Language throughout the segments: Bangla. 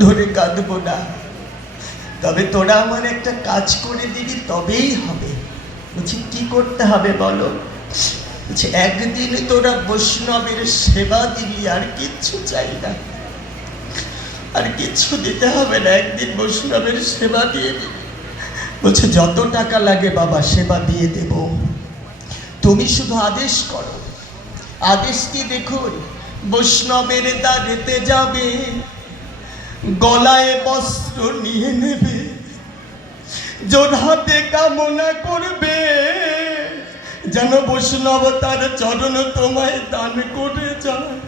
ধরে কাঁদবো না। তবে তোরা আমার একটা কাজ করে দিবি, তবেই হবে। বলছি, কি করতে হবে বলো? একদিন তোরা বৈষ্ণবের সেবা দিবি, আর কিচ্ছু চাই না। আর কিচ্ছু দিতে হবে না, একদিন বৈষ্ণবের সেবা দিয়ে দিবি। বলছে, যত টাকা লাগে বাবা, সেবা দিয়ে দেব। তুমি শুধু আদেশ করো। আদেশ কি দেখুন? বৈষ্ণবের দাঁড়েতে যাবে। গলায় বস্ত্র নিয়ে নেবে। জোর হাতে কামনা করবে। যেন বৈষ্ণব তার চরণ তোমায় দান করে যায়।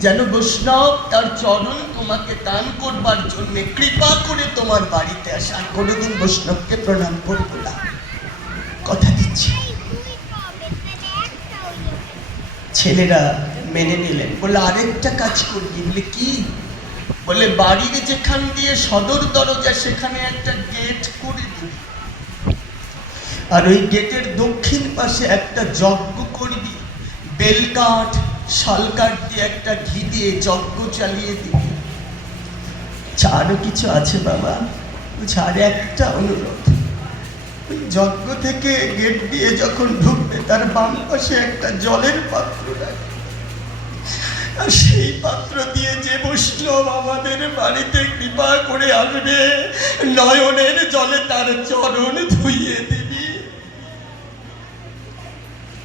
যেন বৈষ্ণব তার চরণ তোমাকে দান করবার জন্য কৃপা করে তোমার বাড়িতে আসে। আর কোনোদিন বৈষ্ণবকে প্রণাম করব না। কথা দিচ্ছি। ছেলেরা মেনে নিলেন। বলে আরেকটা কাজ করবি। বলে কি? বলে বাড়ির যেখান দিয়ে সদর দরজা, সেখানে একটা গেট করে দিবি আর ওই গেটের দক্ষিণ পাশে একটা যজ্ঞ করবি। বেলকাঠ শালকাঠ দিয়ে একটা ঘি দিয়ে যজ্ঞ চালিয়ে দিবি। আরও কিছু আছে বাবা আর একটা অনুরোধ। যজ্ঞ থেকে গেট দিয়ে যখন ঢুকবে, তার বাম পাশে একটা জলের পাত্র রাখবে। আর সেই পাত্র দিয়ে যে বৈষ্ণব আমাদের বাড়িতে কৃপা করে আসবে, নয়নের জলে তার চরণ ধুইয়ে দিবি।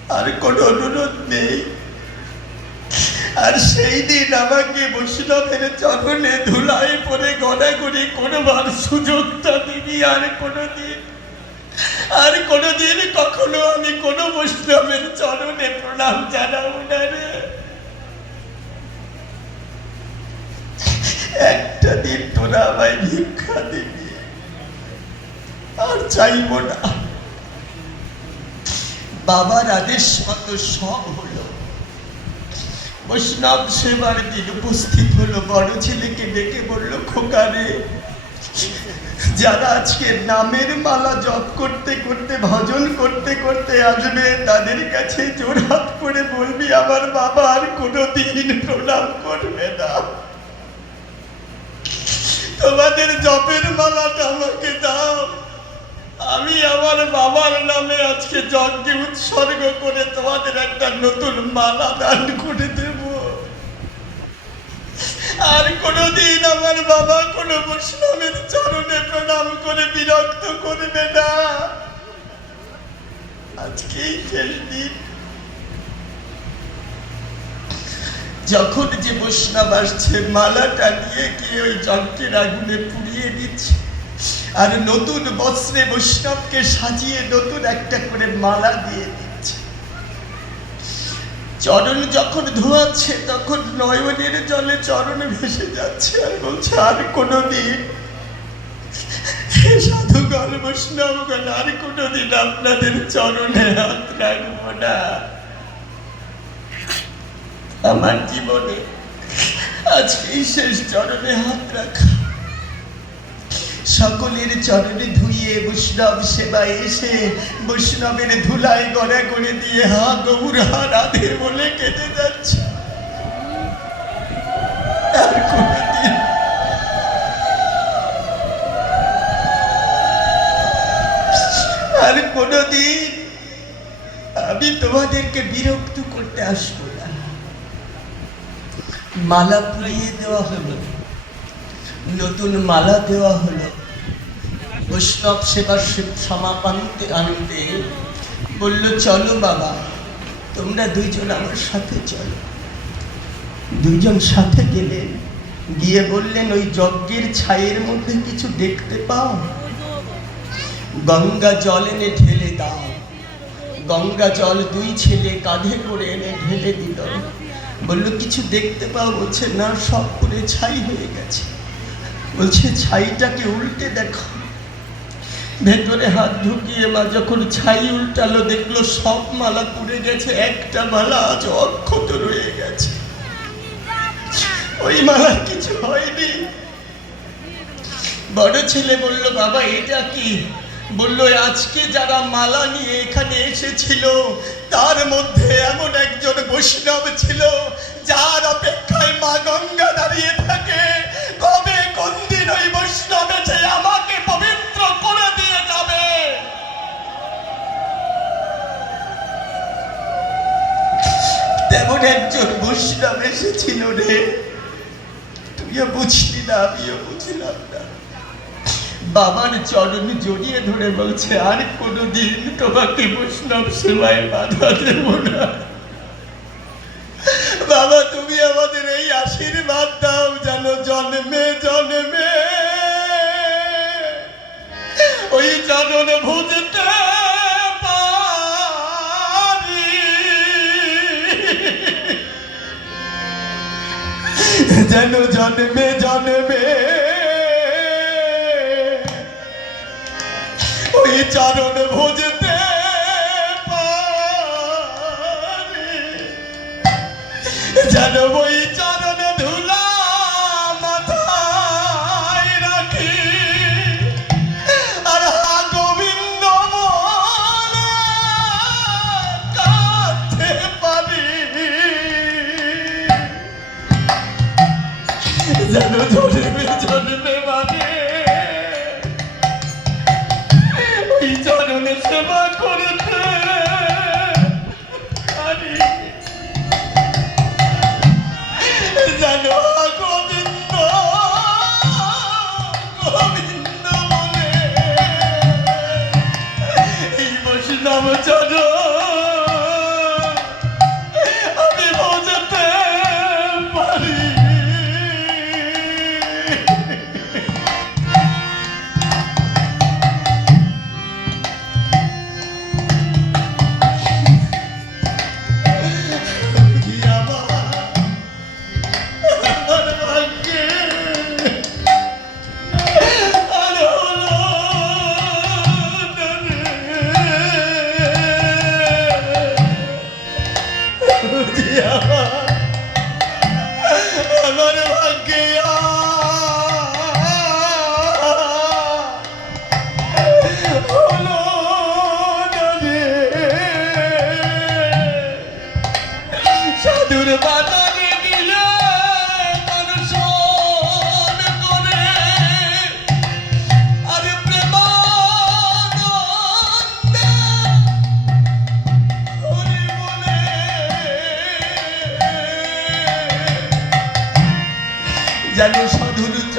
আর কোনো অনুরোধ নেই। আর সেই দিন আমাকে বৈষ্ণবের চরণে ধুলাই পরে গড়াগড়ি করবার সুযোগটা দিবি আর কোনোদিন। আর কোনোদিন কখনো আমি কোনো বৈষ্ণবের চরণে প্রণাম জানাব না রে একটা দিন আমায় ভিক্ষা দিবি। আর চাইব না। বাবার আদেশ মতো সব হলো। বৈষ্ণব সেবার দিন উপস্থিত হলো, বড় ছেলেকে ডেকে বলল খোকারে যারা আজকে নামের মালা জপ করতে করতে, ভজন করতে করতে আসবে, তাদের কাছে জোরহাত করে বলবি, আমার বাবা আর কোনো দিন প্রণাম করবে না। তোমাদের জপের মালাটা আমাকে দাও। আমি আমার বাবার নামে আজকে যজ্ঞে উৎসর্গ করে তোমাদের একটা নতুন মালা দান করে দেব। আর কোনোদিন আমার বাবা কোনো বৈষ্ণবের চরণে প্রণাম করে বিরক্ত করবে না। আজকেই শেষ দিন। যখন যে বৈষ্ণব আসছে, মালাটা নিয়ে গিয়ে ওই যজ্ঞের আগুনে পুড়িয়ে দিচ্ছে। আর নতুন বস্ত্রে বৈষ্ণবকে সাজিয়ে নতুন একটা করে মালা দিয়ে দিচ্ছে। চরণ যখন ধোয়াচ্ছে, তখন নয়নের জলে চরণ ভেসে যাচ্ছে আর বলছে, আর কোনোদিন সাধুগণ, বৈষ্ণবগণ, আর কোনোদিন আপনাদের চরণে হাত রাখব না। আমার জীবনে আজকে শেষ চরণে হাত রাখা। সকলের চরণে ধুইয়ে বৈষ্ণব সেবায় এসে বৈষ্ণবের ধুলায় গড়া করে দিয়ে হা গৌর, হা রাধে বলে কেটে যাচ্ছে। আর কোনোদিন আর আমি তোমাদেরকে বিরক্ত করতে আসব মালা পুড়িয়ে দেওয়া হলো। নতুন মালা দেওয়া হলো। বৈষ্ণব সেবার সমাপান্তে আনন্দে বলল, চলো বাবা, তোমরা দুইজন আমার সাথে চলো। দুইজন সাথে গেলেন গিয়ে বললেন, ওই যজ্ঞের ছাইয়ের মধ্যে কিছু দেখতে পাও? গঙ্গা জল এনে ঢেলে দাও। গঙ্গা জল দুই ছেলে কাঁধে করে এনে ঢেলে দিল। বলল, কিছু দেখতে পাও? বলছে, না, সব করে ছাই হয়ে গেছে। বলছে, ছাইটাকে উল্টে দেখো। ভেতরে হাত ঢুকিয়ে মা যখন ছাই উল্টালো, দেখল, সব মালা পুড়ে গেছে, একটা মালা আজ অক্ষত রয়ে গেছে। ওই মালার কিছু হয়নি। বড় ছেলে বলল, বাবা, এটা কি? বলল, আজকে যারা মালা নিয়ে এখানে এসেছিল, তার মধ্যে এমন একজন বৈষ্ণব ছিল, যার অপেক্ষায় মা গঙ্গা দাঁড়িয়ে থাকে। কবে কোন দিন ওই বৈষ্ণব এসে আমাকে পবিত্র করে দিয়ে যাবে? তেমন একজন বৈষ্ণব এসেছিল রে। তুইও বুঝলি না, আমিও বুঝলাম না। বাবার চরণ জড়িয়ে ধরে বলছে, আর কোনোদিন তোমাকে বৈষ্ণব সেবায় বাধা দেব না। বাবা, তুমি আমাদের এই আশীর্বাদ দাও যেন জন্মে জন্মে। ওই চরণ পারি। যেন জন্মে জন্মে চরণ ভুজতে যেন ওই চরণ ধুলা মাথায় রাখি। আর গোবিন্দ কাঁদতে পারি। যেন মানে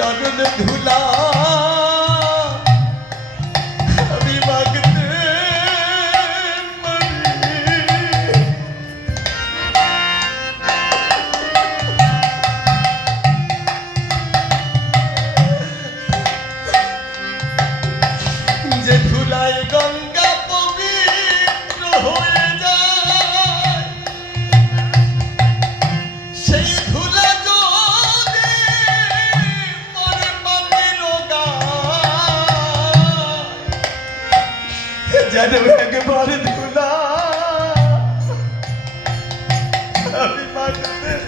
চরণ ধুলা Happy birthday.